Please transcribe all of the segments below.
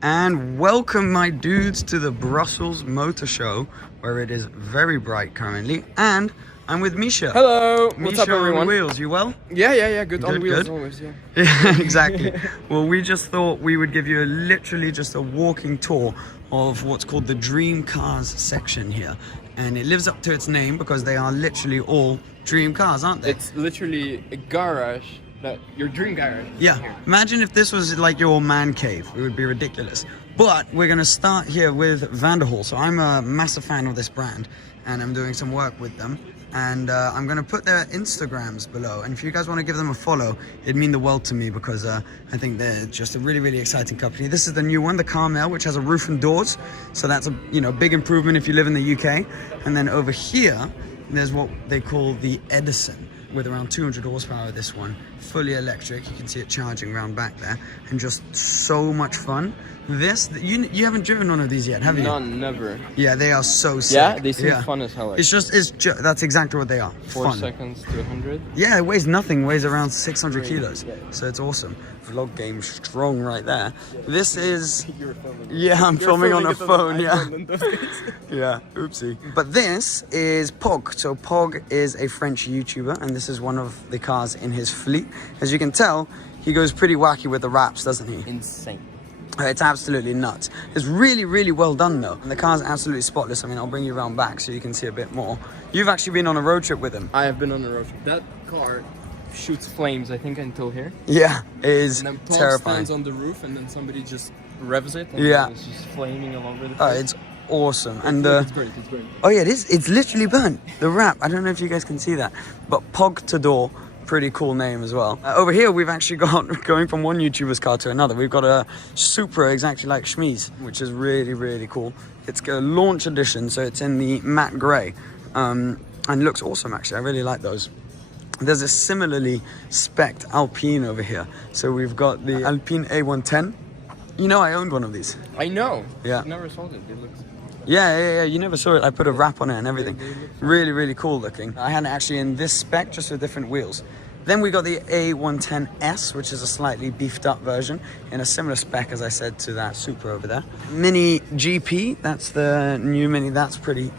And welcome, my dudes, to the Brussels Motor Show, where it is very bright currently. And I'm with Misha. Hello, Misha what's up, everyone? on wheels, you well? Yeah, good on wheels good. always, yeah. Yeah, exactly. Well, we just thought we would give you literally just a walking tour of what's called the Dream Cars section here. And it lives up to its name because they are literally all dream cars, aren't they? It's literally a garage, your dream garage. Yeah, imagine if this was like your man cave. It would be ridiculous. But we're going to start here with Vanderhall. So I'm a massive fan of this brand and I'm doing some work with them. And I'm going to put their Instagrams below. And if you guys want to give them a follow, it'd mean the world to me because I think they're just a really, really exciting company. This is the new one, the Carmel, which has a roof and doors. So that's a big improvement if you live in the UK. And then over here, there's what they call the Edison, with around 200 horsepower. This one, fully electric. You can see it charging around back there, and just so much fun. This, you haven't driven one of these yet, have you? No, never. Yeah, they are so sick. Yeah, they seem fun as hell. It's that's exactly what they are. 4 fun. seconds to 100. Yeah, it weighs nothing. Weighs around 600 kilos. So it's awesome. Vlog game strong right there. This is. Yeah, I'm filming on a phone. Yeah. Yeah. Oopsie. But this is Pog. So Pog is a French YouTuber, and this is one of the cars in his fleet. As you can tell, he goes pretty wacky with the wraps, doesn't he? Insane. It's absolutely nuts. It's really, really well done though. And the car's absolutely spotless. I mean, I'll bring you around back so you can see a bit more. You've actually been on a road trip with him. I have been on a road trip. That car shoots flames, I think, until here. Yeah, it is and then Paul terrifying. stands on the roof and then somebody just revs it. And Yeah. it's just flaming all over the place. Oh, it's awesome. And it's great. oh yeah, it is. It's literally burnt. The wrap. I don't know if you guys can see that, but Pog Tador. Pretty cool name as well. Over here we've actually got, going from one YouTuber's car to another, we've got a Supra exactly like Shmee's, which is really, really cool. It's a launch edition, so it's in the matte grey, and looks awesome actually. I really like those. There's a similarly spec'd Alpine over here. So we've got the Alpine A110. You know, I owned one of these. I know. Yeah. I've never sold it. It looks... Yeah, you never saw it. I put a wrap on it and everything. Really, really cool looking. I had it actually in this spec, just with different wheels. Then we got the A110S, which is a slightly beefed up version in a similar spec, as I said, to that Supra over there. Mini GP, that's the new Mini. That's pretty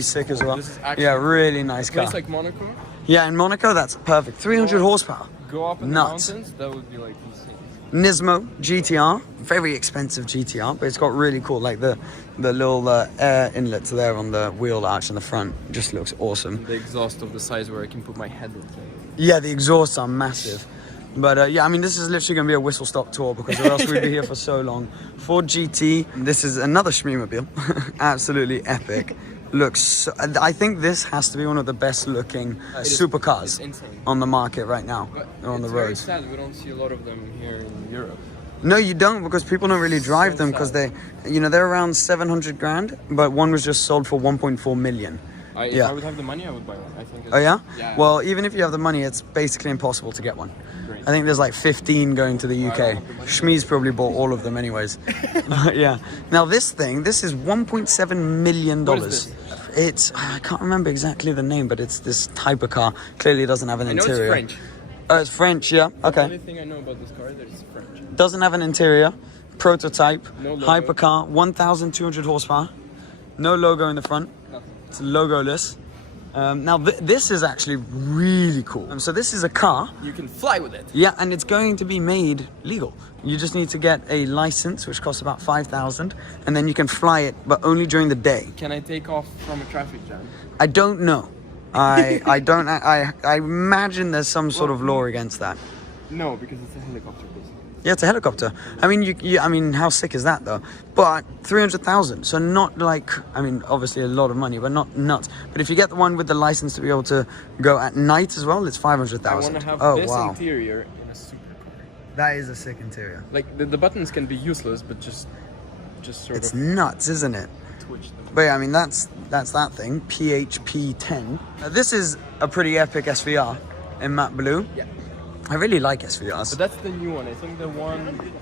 sick as well. This is actually really nice car. place like Monaco. Yeah, in Monaco, that's perfect. 300 horsepower. Go up in Nuts. the mountains, that would be like insane. Nismo GTR, very expensive GTR, but it's got really cool, like the little air inlets there on the wheel arch in the front. Just looks awesome. The exhaust of the size where I can put my head in. Yeah, the exhausts are massive. But yeah, I mean, this is literally going to be a whistle-stop tour because or else we'd be here for so long. Ford GT, this is another Shmeemobile. Absolutely epic. Looks so, I think this has to be one of the best looking supercars on the market right now. They're on the roads. It's very sad we don't see a lot of them here in Europe. No, you don't, because people don't really drive them because they're around 700 grand, but one was just sold for 1.4 million. If I would have the money, I would buy one. I think. Oh yeah? Yeah. Well, even if you have the money, it's basically impossible to get one. Great. I think there's like 15 going to the UK. Shmee's probably bought all of them anyways. Yeah. Now this is $1.7 million. What is this? It's, I can't remember exactly the name, but it's this type of car. Clearly doesn't have an interior. I know it's French. Oh, it's French, yeah. Okay. The only thing I know about this car is that it's French. Doesn't have an interior. Prototype. No logo. Hypercar. 1,200 horsepower. No logo in the front. Nothing. It's logoless. Now this is actually really cool. So this is a car. You can fly with it. Yeah, and it's going to be made legal. You just need to get a license, which costs about 5,000, and then you can fly it, but only during the day. Can I take off from a traffic jam? I don't know. I don't. I imagine there's some sort of law against that. No, because it's a helicopter business. Yeah, it's a helicopter. I mean, I mean, how sick is that though? But 300,000, so not like, I mean, obviously a lot of money, but not nuts. But if you get the one with the license to be able to go at night as well, it's 500,000. I want to have this interior in a supercar. That is a sick interior. Like the buttons can be useless, but just sort It's of nuts, isn't it? twitch them. But yeah, I mean, that's that thing, PHP10. Now, this is a pretty epic SVR in matte blue. Yeah. I really like SVRs. But that's the new one. I think the one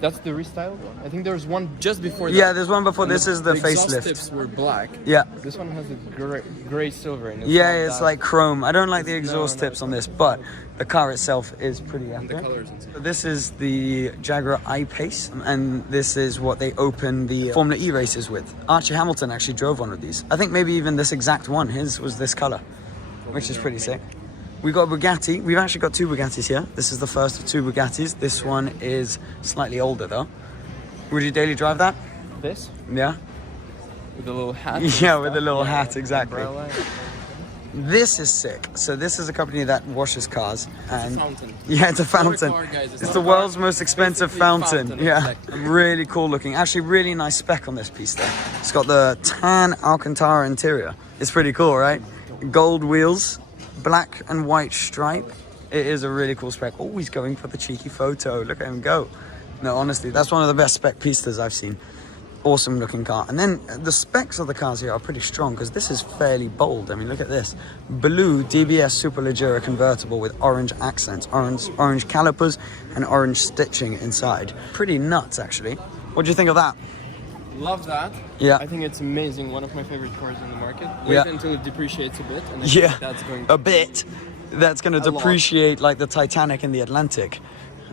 That's the restyled one. I think there's one just before that. Yeah, there's one before. And This is the exhaust facelift. tips were black. Yeah. This one has a gray silver in it. Yeah, it's like chrome. I don't like the exhaust tips on this, but the car itself is pretty epic. the colors and stuff. So this is the Jaguar I-Pace, and this is what they open the Formula E races with. Archie Hamilton actually drove one of these. I think maybe even this exact one. His was this color, which is pretty sick. We got a Bugatti. We've actually got 2 Bugattis here. This is the first of 2 Bugattis. This one is slightly older though. Would you daily drive that? This Yeah. with the little hat. Yeah, with the little hat, exactly. Umbrella. This is sick. So this is a company that washes cars, and Fountain. yeah, it's a fountain. car, guys. It's It's not the a car. world's most expensive Basically fountain. fountain, Yeah, exactly. really cool looking. Actually, really nice spec on this piece there. It's got the tan Alcantara interior. It's pretty cool, right? Gold wheels, black and white stripe. It is a really cool spec. Oh, he's going for the cheeky photo. Look at him go. No, honestly, that's one of the best spec pistas I've seen. Awesome looking car. And then the specs of the cars here are pretty strong because this is fairly bold. I mean, look at this. Blue DBS Superleggera convertible with orange accents, orange calipers and orange stitching inside. Pretty nuts, actually. What do you think of that? Love that. Yeah. I think it's amazing. One of my favorite cars in the market. Wait Yeah. until it depreciates a bit. And I Yeah, think that's going to a bit. That's going to A lot. depreciate like the Titanic in the Atlantic.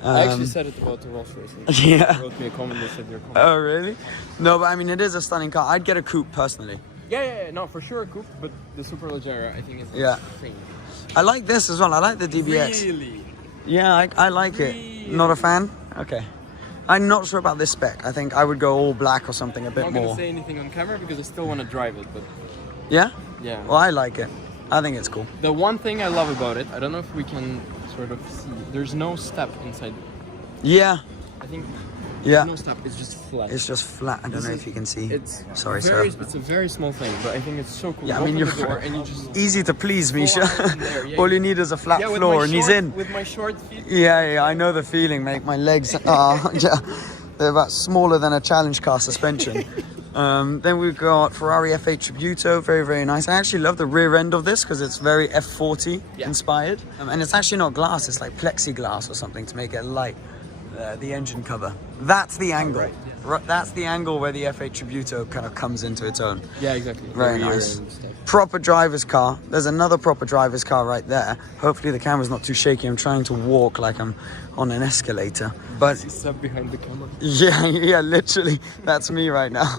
I actually said it about the Rolls Royce. Yeah. They wrote me a comment. They said they're comment. Oh, really? No, but I mean, it is a stunning car. I'd get a coupe personally. Yeah, no, for sure a coupe, but the Superleggera I think is Yeah. insane. I like this as well. I like the DBS. Really? Yeah, I like it. Not a fan? Okay. I'm not sure about this spec. I think I would go all black or something a I'm bit not gonna more. say anything on camera because I still want to drive it, but Yeah? yeah. Well, I like it. I think it's cool. The one thing I love about it, I don't know if we can sort of see, there's no step inside. Yeah. I think Yeah. there's no step, it's just flat. It's just flat. I don't know if you can see. It's Sorry, very, sir. It's a very small thing, but I think it's so cool. Yeah, I You mean, open you're the door and you just easy to please, Misha. in there, yeah. All you need is a flat with floor my and he's short- in. with my short feet. Yeah, I know the feeling, mate. My legs are, yeah, they're about smaller than a challenge car suspension. Then we've got Ferrari F8 Tributo, very, very nice. I actually love the rear end of this because it's very F40 Yeah. inspired. And it's actually not glass, it's like plexiglass or something to make it light. The engine cover. That's the angle. Right, That's the angle where the F8 Tributo kind of comes into its own. Yeah, exactly. Very The rear nice. and stuff. Proper driver's car. There's another proper driver's car right there. Hopefully the camera's not too shaky. I'm trying to walk like I'm on an escalator. But See Seb behind the camera. yeah, literally. That's me right now.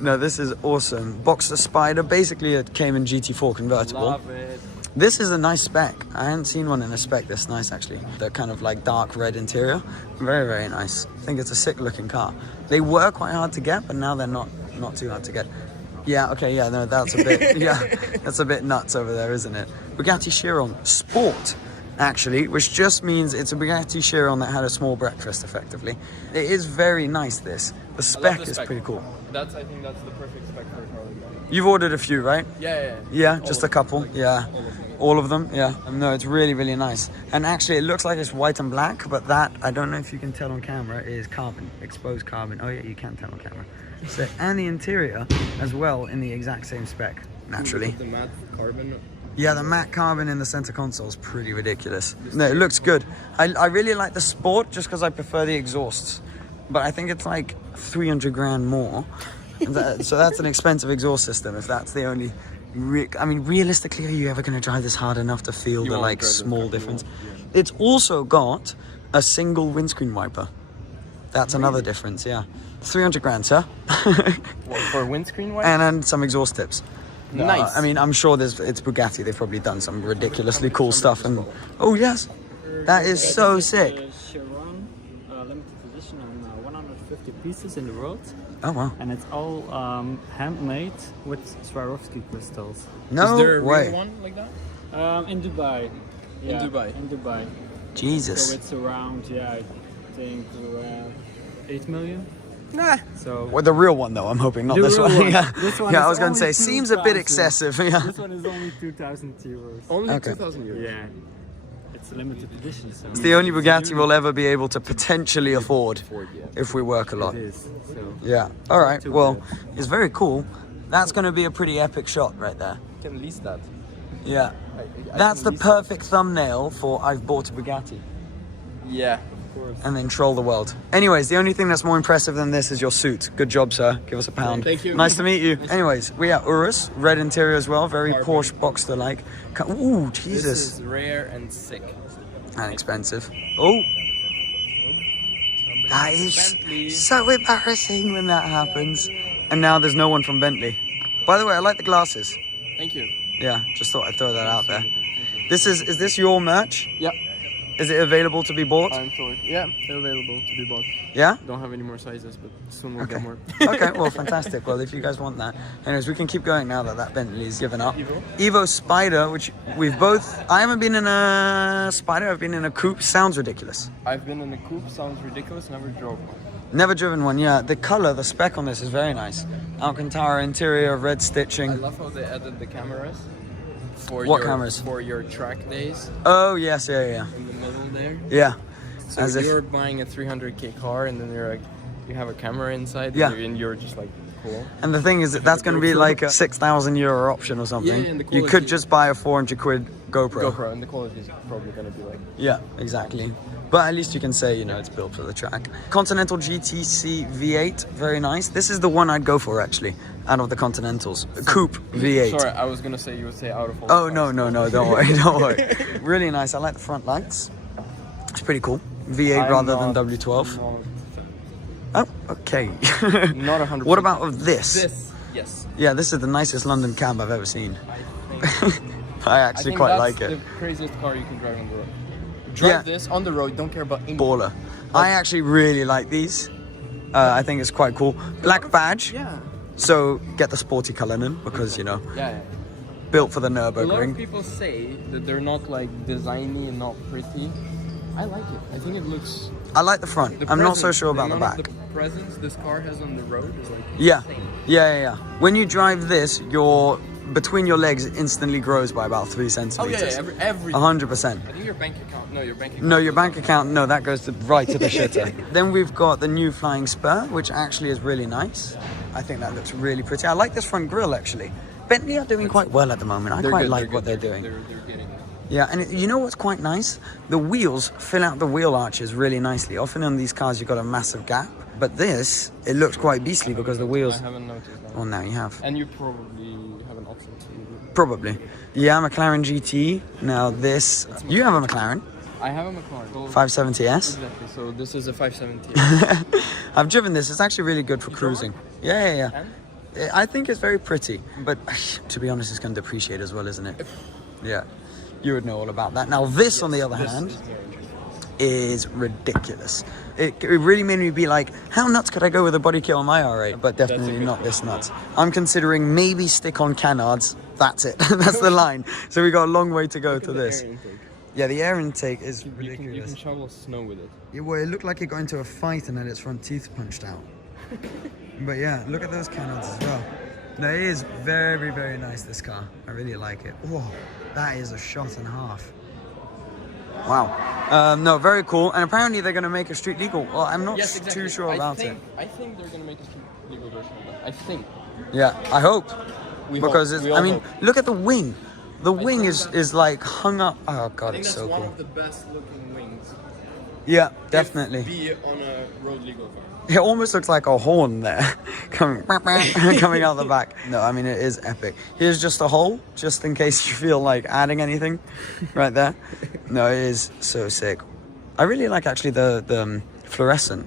No, this is awesome. Boxer Spider, basically a Cayman GT4 convertible. Love it. This is a nice spec. I hadn't seen one in a spec this nice actually. The kind of like dark red interior. Very, very nice. I think it's a sick looking car. They were quite hard to get, but now they're not too hard to get. Yeah, okay, yeah, no, that's a bit, yeah, that's a bit nuts over there, isn't it? Bugatti Chiron Sport, actually, which just means it's a Bugatti Chiron that had a small breakfast, effectively. It is very nice, this. The spec is pretty cool. I think that's the perfect spec for a car like that. You've ordered a few, right? Yeah. Yeah, All just of a couple. them. Yeah. All of them. All of them, yeah. No, it's really, really nice. And actually, it looks like it's white and black, but that, I don't know if you can tell on camera, is carbon, exposed carbon. Oh yeah, you can tell on camera. So, and the interior as well in the exact same spec, naturally. The matte carbon. Yeah, the matte carbon in the center console is pretty ridiculous. No, it looks good. I really like the Sport just because I prefer the exhausts. But I think it's like 300 grand more. So that's an expensive exhaust system if that's the only... I mean, realistically, are you ever going to drive this hard enough to feel You the won't like drive this small car, difference? you won't, It's also got a single windscreen wiper. That's another difference, yeah. 300 grand, sir. What, for windscreen wiper? And then some exhaust tips. Nice. I mean, I'm sure it's Bugatti. They've probably done some ridiculously cool stuff. And oh yes, that is so sick. Chiron, limited edition on 150 pieces in the world, Oh wow. and it's all handmade with Swarovski crystals. No Is there a way. real one like that? In Dubai. Yeah, Dubai. In Dubai. Jesus. So it's around, I think, 8 million. Nah. So Well, the real one though. I'm hoping not The this real one. one. Yeah. This one Yeah, I is was going to say only seems a bit 2,000. excessive. Yeah. this one is only 2,000 euros. Only Okay. 2,000 euros. Yeah, it's a limited edition. So It's the only Bugatti we'll ever be able to potentially afford Ford, yeah. if we work a lot. It is. So Yeah. All right. Too Well, bad. it's very cool. That's going to be a pretty epic shot right there. You can lease that. Yeah. I That's can the lease perfect thumbnail for I've bought a Bugatti. that. Yeah. course. and then troll the world. Anyways, the only thing that's more impressive than this is your suit. Good job, sir. Give us a pound. Thank you. Nice to meet you. Anyways, we are Urus, red interior as well, very Carbon. Porsche Boxster-like. Ooh, This Jesus. is rare and sick. And expensive. Oh, that Bentley. is so embarrassing when that happens. And now there's no one from Bentley. By the way, I like the glasses. Thank you. Yeah, just thought I'd throw that out there. Thank you. Is this your merch? Yep. Is it available to be bought? I'm told. Yeah, they're available to be bought. Yeah? Don't have any more sizes, but soon we'll get more. Okay, well, fantastic. Well, if you guys want that. Anyways, we can keep going now that Bentley's given up. Evo? Evo Spider, which we've both... I haven't been in a Spider, I've been in a coupe. Sounds ridiculous. I've been in a coupe, sounds ridiculous, never drove one. Never driven one, yeah. The color, the spec on this is very nice. Alcantara interior, red I stitching. love how they added the cameras. For What your, cameras? For your track days Oh, yes, yeah. in the middle there. Yeah. So As if- you're buying a 300k car and then you're like, you have a camera inside Yeah. and you're just like, cool. And the thing is that that's going to be like a €6,000 option or something. Yeah, and the You could quality- just buy a 400 quid GoPro. GoPro, and the quality is probably gonna be like, Yeah, exactly. But at least you can say, you know, it's built for the track. Continental GTC V8, very nice. This is the one I'd go for, actually, out of the Continentals. Coupe V8. sorry, I was gonna say you would say out of all. Oh, the no, cars. don't worry, don't worry. Really nice. I like the front lights. It's pretty cool. V8 I'm rather than not- W12. not- Oh, okay. Not 100%. What about of this? This? Yes. Yeah, this is the nicest London cab I've ever seen. I think, I actually think quite that's like it. the craziest car you can drive on the road. Drive Yeah. this on the road, don't care about English. Baller. I actually really like these. I think it's quite cool. Black badge. Yeah. So get the sporty Cullinan because, you know, Yeah. built for the A lot of Nürburgring. people say that they're not like designy and not pretty. I like it. I think it looks. I like the front. I'm not so presence- sure about the amount back. of The presence this car has on the road is like Yeah. insane. Yeah. When you drive this, your between your legs instantly grows by about 3 Oh centimeters. yeah, every. 100%. I think your bank account. No, your bank account. No, your bank account, no, that goes right to the shitter. Then we've got the new Flying Spur, which actually is really nice. I think that looks really pretty. I like this front grille, actually. Bentley are doing quite well at the moment. I They're quite good, like they're what good, they're doing. They're getting there. Yeah, and you know what's quite nice? The wheels fill out the wheel arches really nicely. Often on these cars, you've got a massive gap. But this, it looks quite beastly because the I wheels... haven't noticed that. Oh, now you have. And you probably have an option to. Probably. Yeah, McLaren GT. Now this... You have a McLaren. I have a McLaren. 570S. Exactly. So this is a 570. I've driven this. It's actually really good for cruising. Yeah. And? I think it's very pretty. But to be honest, it's going to depreciate as well, isn't it? Yeah. You would know all about that. Now this, on the other hand, is ridiculous. It really made me be like, how nuts could I go with a body kit on my R8? But definitely good not this nuts. I'm considering maybe stick on canards. That's it. That's the line. So we got a long way to go to this. Yeah, the air intake is You ridiculous. can shovel snow with it. Yeah, well, it looked like it got into a fight and had its front teeth punched out. But yeah, look at those canards as well. No, it is very, very nice, this car. I really like it. Whoa, that is a shot and a half. Wow. No, very cool. And apparently they're going to make a street legal. Well, I'm not too sure about it. I think they're gonna make a street legal version of that. I think. Yeah, I hope. We Because hope. it's, We all I mean, hope. look at the wing. The wing think is like hung up. Oh, I God, think it's that's so one cool. of the best looking wings. Yeah, definitely. Be on a road legal car. It almost looks like a horn there, coming out the back. No, I mean, it is epic. Here's just a hole, just in case you feel like adding anything right there. No, it is so sick. I really like, actually, the fluorescent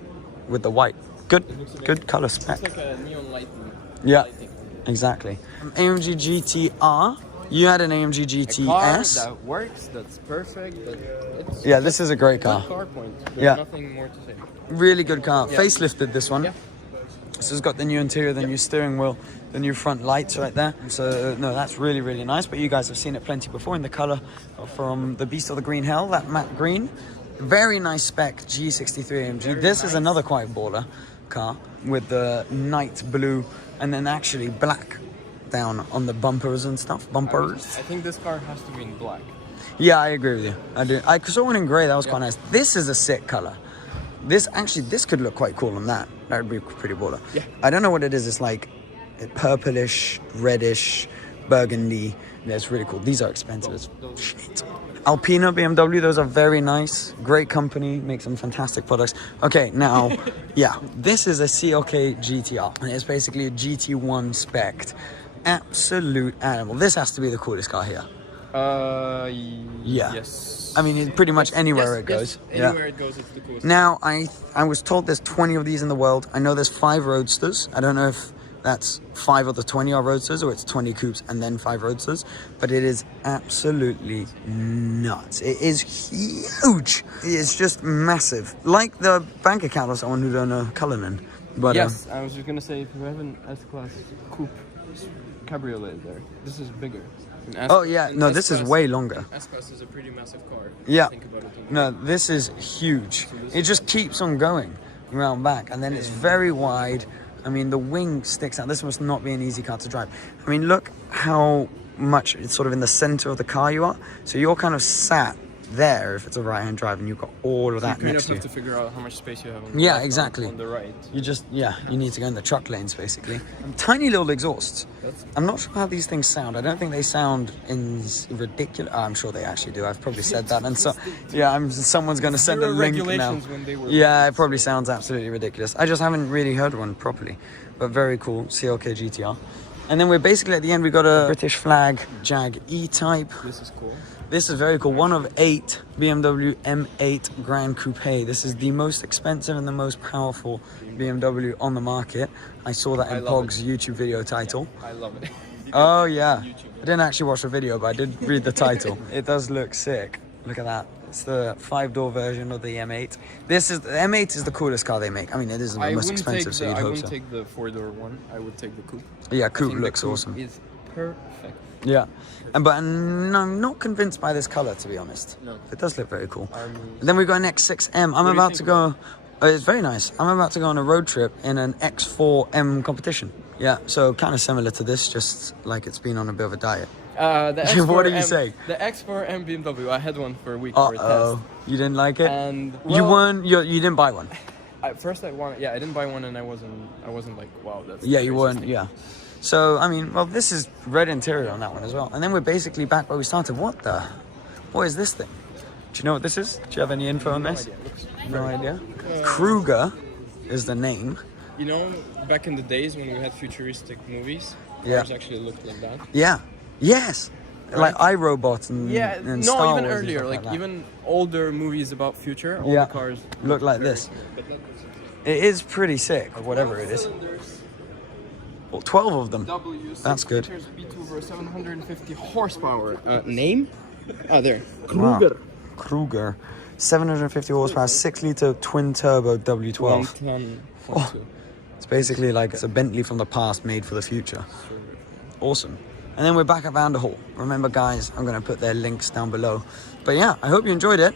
with the white. Good color spec. It's like a neon lighting. Yeah, lighting. exactly. AMG GTR. You had an AMG A car GTS. that works, that's perfect. It's Yeah, this is a great good car. car point. There's Yeah. nothing more to say. Really good car. Yeah. Facelifted, this one. Yeah. So it's got the new interior, the new steering wheel, the new front lights right there. So no, that's really, really nice. But you guys have seen it plenty before in the color from the Beast of the Green Hell, that matte green. Very nice spec G63 AMG. This is another quite baller car with the night blue and then actually black down on the bumpers and stuff. Bumpers. I think this car has to be in black. Yeah, I agree with you. I do. I saw one in grey. That was quite nice. This is a sick color. This could look quite cool on that. That would be pretty baller. Yeah. I don't know what it is. It's like purplish, reddish, burgundy. Yeah, it's really cool. These are expensive as shit. Alpina BMW, those are very nice. Great company, make some fantastic products. Okay, now, yeah, this is a CLK GTR. And it's basically a GT1 spec. Absolute animal. This has to be the coolest car here. Yeah. Yes. I mean, pretty much anywhere Yes, it goes. yes, anywhere it goes, it's the coolest. Now, I was told there's 20 of these in the world. I know there's 5 Roadsters. I don't know if that's 5 of the 20 are Roadsters or it's 20 coupes and then 5 Roadsters. But it is absolutely nuts. It is huge. It's just massive. Like the bank account of someone who don't know Cullinan. But, yes, I was just gonna say, if you have an S-Class coupe cabriolet there, this is bigger. Oh yeah, no, this is way longer. S-Class is a pretty massive car. Yeah. Think about it. No, this is huge. It just keeps on going around back, and then it's very wide. I mean, the wing sticks out. This must not be an easy car to drive. I mean, look how much it's sort of in the center of the car you are. So you're kind of sat there if it's a right-hand drive, and you've got all of that You kind next of to you. have to figure out how much space you have on the Yeah, left, exactly. on the right. You just, yeah, you need to go in the truck lanes, basically. Tiny little exhausts. I'm not sure how these things sound. I don't think they sound ridiculous. I'm sure they actually do. I've probably said that. And so, yeah, someone's going to send a There were link now. regulations when they were Yeah, it probably sounds absolutely ridiculous. I just haven't really heard one properly. But very cool, CLK GTR. And then we're basically at the end, we got a British flag Jag E-Type. This is cool. This is very cool. One of 8 BMW M8 Grand Coupe. This is the most expensive and the most powerful BMW on the market. I saw that in Pog's YouTube video title. I love it. Oh yeah. I didn't actually watch the video, but I did read the title. It does look sick. Look at that. It's the 5-door version of the M8. The M8 is the coolest car they make. I mean, it is the most expensive, so you'd I hope wouldn't so. take the 4-door one. I would take the coupe. Yeah, I coupe think the looks coupe awesome. Is perfect. Yeah, but I'm not convinced by this color, to be honest. No. It does look very cool. Army. Then we got an X6M. I'm do you about think to go. It's very nice. I'm about to go on a road trip in an X4M competition. Yeah, so kind of similar to this, just like it's been on a bit of a diet. The X4M, What are you saying? The X4M BMW. I had one for a week for a Uh-oh. test. You didn't like it? And You didn't buy one? At first I wanted. Yeah, I didn't buy one, and I wasn't like, wow, that's. Yeah, the you craziest weren't, thing. yeah. So, I mean, well, this is red interior on that one as well. And then we're basically back where we started. What is this thing? Do you know what this is? Do you have any info on this? No idea. Kruger is the name. You know, back in the days when we had futuristic movies, Yeah. cars actually looked like that. Yeah. Yes. Like iRobot and, Yeah, and no, Star even Wars and earlier, stuff like that. even older movies about future, all Yeah. the cars Look like very this. cool, but that was It is pretty sick, whatever it is. cylinders, Well, 12 of them. W6 That's good. liters, B2 over 750 horsepower. Name? Ah, there. Wow. Kruger. 750 horsepower, 6-liter twin-turbo W12. 1 ton. Oh. It's basically like it's a Bentley from the past made for the future. Awesome. And then we're back at Vanderhall. Remember, guys, I'm going to put their links down below. But yeah, I hope you enjoyed it.